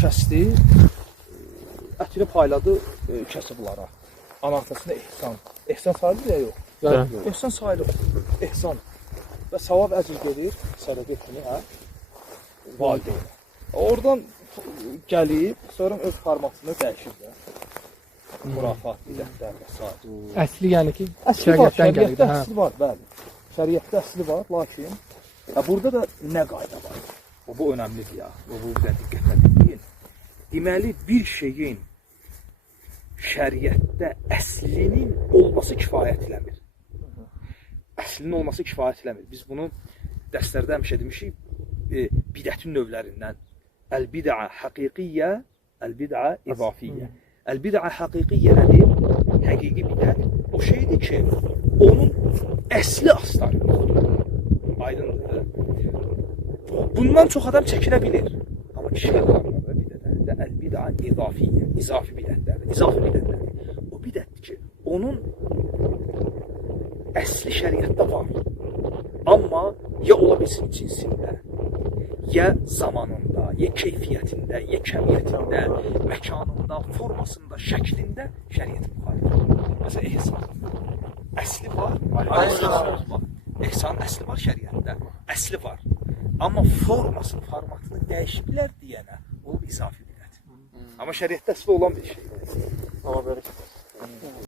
kəsdi, ətini payladı kasıblara. Anahtasında ehsan. Ehsan sayılır ya yox. Ehsan sayılır. Ehsan. Və savab əcr gedir, sədəqə etdiyini, hə? Valideynə. Oradan gəlib, sonra öz formatını dəyişir də. Xurafat, bidətlər və s. Əsli yəni ki, şəriətdən gəlir. Şəriətdə əsli var, bəli. Şəriətdə əsli var, lakin burada da nə qayda var? Bu önəmlidir ya. Bu diqqətlə dinləyin. Deməli, bir şeyin şəriətdə əslinin olması kifayətləmir. Əslinin olması kifayətləmir. Biz bunu dərslərdə həmişə demişik, bidətin növlərindən. Əl-bid'a haqiqiyyə, əl-bid'a izafiyyə. Əl-bid'a haqiqiyyə nədir? Həqiqi bidət o şeydir ki, onun əsli astarı yoxdur. Aydındır. Bundan çox adam çəkilə bilir. Amma işgələrdə bidətlərdə əl-bid'a izafiyyə, izafi bidətlərdir. İzafi bidətlərdir. O bidətdir ki, onun əsli şəriətdə var. Amma ya ola bilsin cinsində, ya zamanında, ya keyfiyyətində, ya kəmiyyətində, məkanında, formasında, şəklində şəriət müxalifdir. Məsələn, ehsan. Əsli var. Ehsanın əsli var şəriətdə. Əsli var. Amma formasını, formatını dəyişiblər deyənə, o izafi bidət. Amma şəriətdə əsli olan bir şeydir. Amma belə